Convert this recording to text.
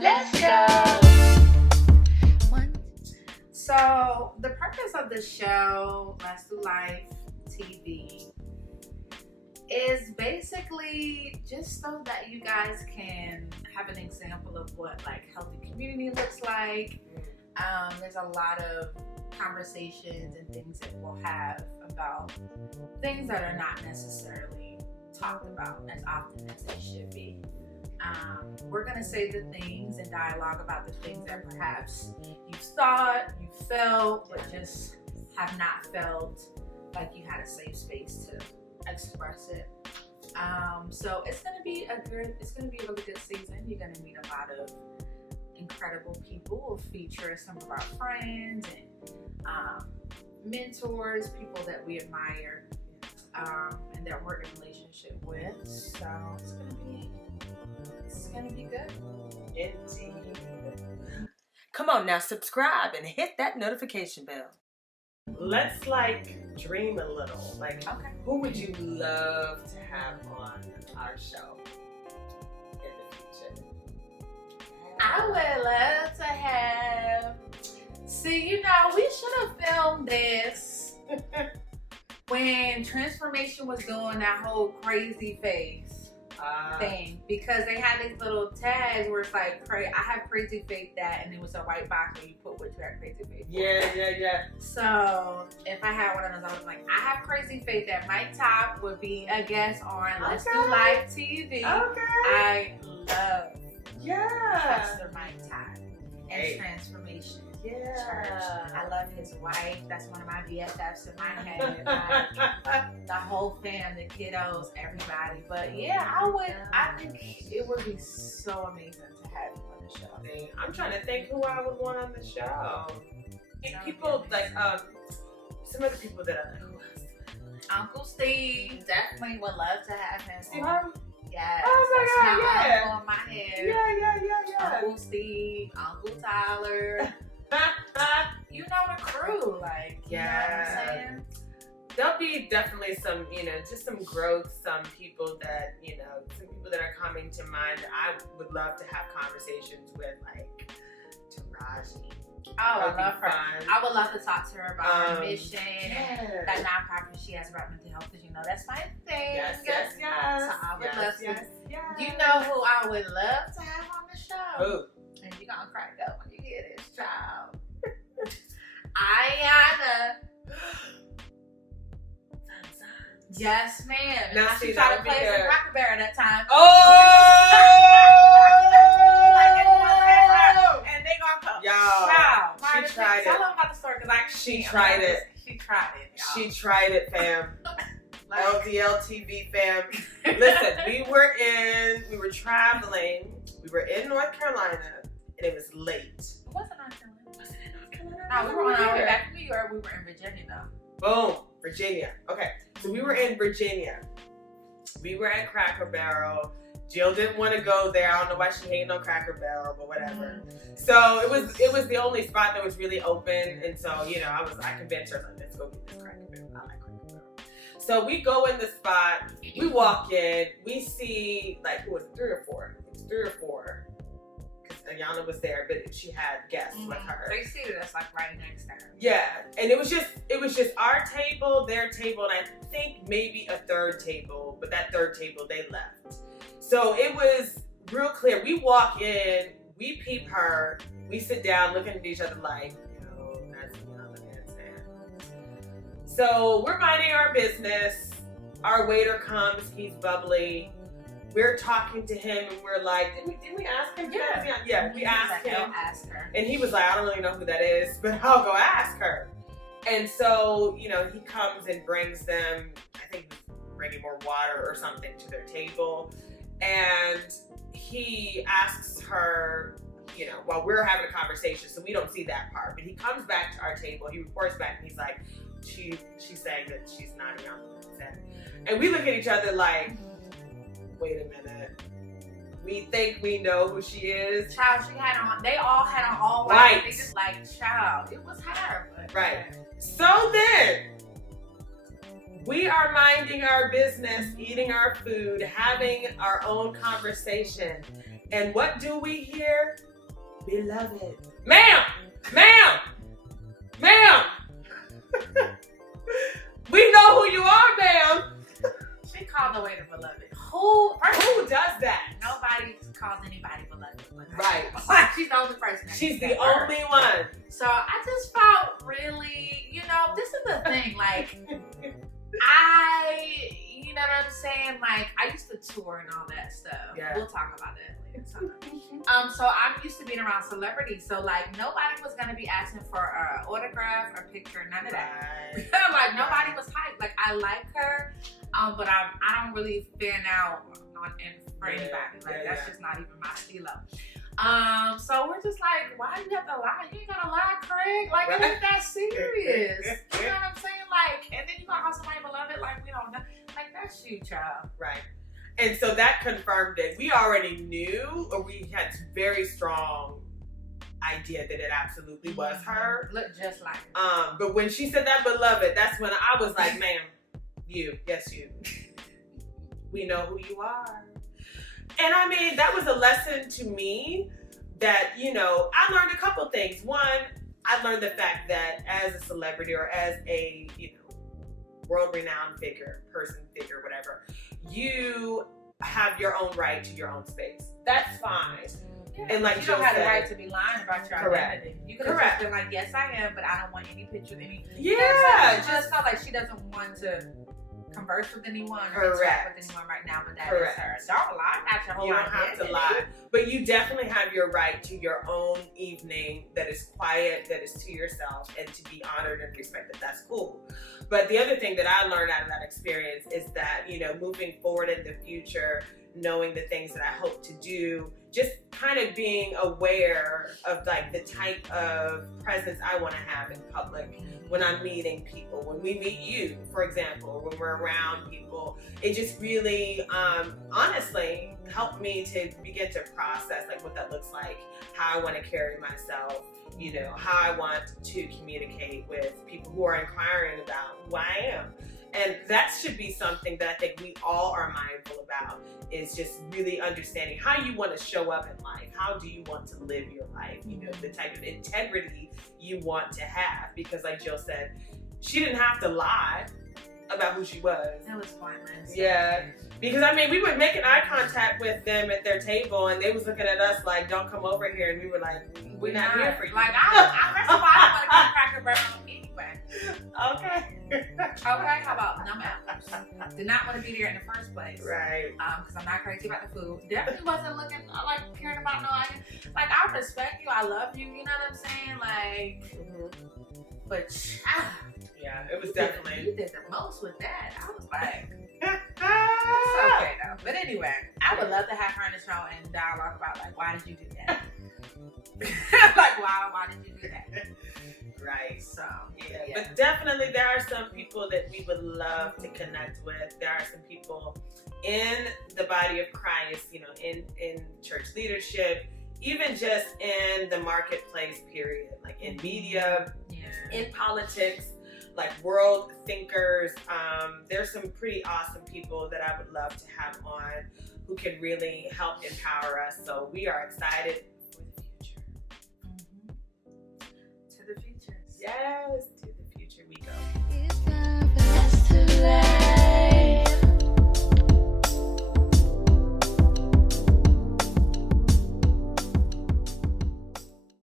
Let's go. So the purpose of the show, Let's Do Life TV, is basically just so that you guys can have an example of what like healthy community looks like. There's a lot of conversations and things that we'll have about things that are not necessarily talked about as often as they should be. We're going to say the things and dialogue about the things that perhaps you thought, you felt, but just have not felt like you had a safe space to express it. So it's going to be a really good season. You're going to meet a lot of incredible people. We'll feature some of our friends and mentors, people that we admire and that we're in relationship with. So it's gonna be good. Indeed. Come on now, subscribe and hit that notification bell. Let's dream a little. Okay. Who would you love to have on our show in the future? I would love to have. See, we should have filmed this when Transformation was doing that whole crazy face thing, because they had these little tags where it's like, I have crazy faith that, and it was a white box where you put what you had crazy faith for. Yeah. So if I had one of those, I was like, I have crazy faith that Mike Top would be a guest on Let's Do Life TV. Okay. I love Pastor Mike Top and Transformation Church. I love his wife. That's one of my BFFs in my head. The whole fam, the kiddos, everybody. But yeah, I think it would be so amazing to have him on the show. I'm trying to think who I would want on the show. People some other people that I know. Uncle Steve, definitely would love to have him. Steve Harvey? Yes. Oh my God, yeah. On my head. Yeah. Uncle Steve, Uncle Tyler. You know the crew, you know what I'm saying? There'll be definitely some, just some growth, some people that are coming to mind. I would love to have conversations with, Taraji. Oh, I love her. I would love to talk to her about her mission, that nonprofit she has about mental health, because that's my thing. Yes. So I would love to. You know who I would love to have on the show? Who? And you're gonna crack up when you hear this, child. Iyanla Vanzant. Yes, ma'am. Now she tried to play as a Cracker Barrel that time. Oh! And they gonna come. Y'all, she tried it. Tell them about the story, because she tried it. She tried it, y'all. She tried it, fam. LDL TV fam. Listen, we were traveling. We were in North Carolina, and it was late. It wasn't North Carolina. Was it in North Carolina? No, we were on our way back to New York. We were in Virginia, though. Boom, Virginia. Okay, so we were in Virginia. We were at Cracker Barrel. Jill didn't want to go there. I don't know why she hated on Cracker Barrel, but whatever. So it was the only spot that was really open, and so I convinced her, let's go get this Cracker Barrel. I like Cracker Barrel. So we go in the spot. We walk in. We see who was it, 3 or 4? It was 3 or 4. Iyanla was there, but she had guests with her. They seated us right next to her. Yeah, and it was just our table, their table, and I think maybe a third table, but that third table they left. So it was real clear. We walk in, we peep her, we sit down, looking at each other that's Iyanla Vanzant. So we're minding our business. Our waiter comes, he's bubbly. We're talking to him and we're like, didn't we ask him? Yeah, we asked him. I'll ask her. And he was like, I don't really know who that is, but I'll go ask her. And so, he comes and brings them, I think he's bringing more water or something to their table. And he asks her, while we're having a conversation, so we don't see that part, but he comes back to our table, he reports back, and he's like, she's saying that she's not Iyanla Vanzant. And we look at each other like, wait a minute. We think we know who she is. Child, they all had on all white. They just child, it was her. But right. So then, we are minding our business, eating our food, having our own conversation. And what do we hear? Beloved. Ma'am! Ma'am! Ma'am! We know who you are, ma'am. She called the waiter beloved. Who does that? Nobody calls anybody beloved. Right. Like, she's the only person. She's the only one. So I just felt really, this is the thing. Like, you know what I'm saying? Like, I used to tour and all that stuff. Yeah. We'll talk about that later. So I'm used to being around celebrities. So like, nobody was gonna be asking for an autograph or picture, none of that. Right. Like, nobody was hyped. Like, I like her, but I don't really fan out for anybody. Like, that's just not even my stilo. So we're just like, why do you have to lie? You ain't gotta lie, Craig. Like, it ain't that serious. You know what I'm saying? Like, and then you gonna have somebody beloved, like, we don't know. Like, that's you, child. Right. And so that confirmed it. We already knew, or we had very strong idea that it absolutely was her. Look just like her. But when she said that beloved, that's when I was like, ma'am, you, yes you. We know who you are. And I mean, that was a lesson to me that, I learned a couple things. One, I learned the fact that as a celebrity or as a, world-renowned figure, whatever, you have your own right to your own space. That's fine. Yeah. And like you Jill don't have said, the right to be lying about your correct. identity. You could have just been like, yes, I am, but I don't want any pictures of any. Yeah. It just felt like she doesn't want to converse with anyone or Correct. interact with anyone right now, but that is her. Don't lie about your whole You don't identity. have to lie. But you definitely have your right to your own evening that is quiet, that is to yourself, and to be honored and respected. That's cool. But the other thing that I learned out of that experience is that, moving forward in the future, knowing the things that I hope to do, just kind of being aware of like the type of presence I want to have in public when I'm meeting people, when we meet you, for example, or when we're around people. It just really, honestly, helped me to begin to process like what that looks like, how I want to carry myself, how I want to communicate with people who are inquiring about who I am. And that should be something that I think we all are mindful about, is just really understanding how you want to show up in life. How do you want to live your life? The type of integrity you want to have. Because like Jill said, she didn't have to lie about who she was. That was pointless. Yeah. Because we were making eye contact with them at their table, and they was looking at us like, don't come over here. And we were like, we're not here for you. Like, first of all, I don't want to get Cracker Barrel anyway. Okay, how about no apples? Did not want to be there in the first place. Right. Because I'm not crazy about the food. Definitely wasn't looking, caring about no idea. Like, I respect you, I love you, you know what I'm saying? Like, but yeah, it was definitely. You did the most with that. I was like, it's okay though. But anyway, I would love to have her on the show and dialogue about like, why did you do that? Like, why did you do that? Right. So yeah. But definitely there are some people that we would love to connect with. There are some people in the body of Christ, in church leadership, even just in the marketplace, period, like in media, in politics, like world thinkers. There's some pretty awesome people that I would love to have on who can really help empower us. So we are excited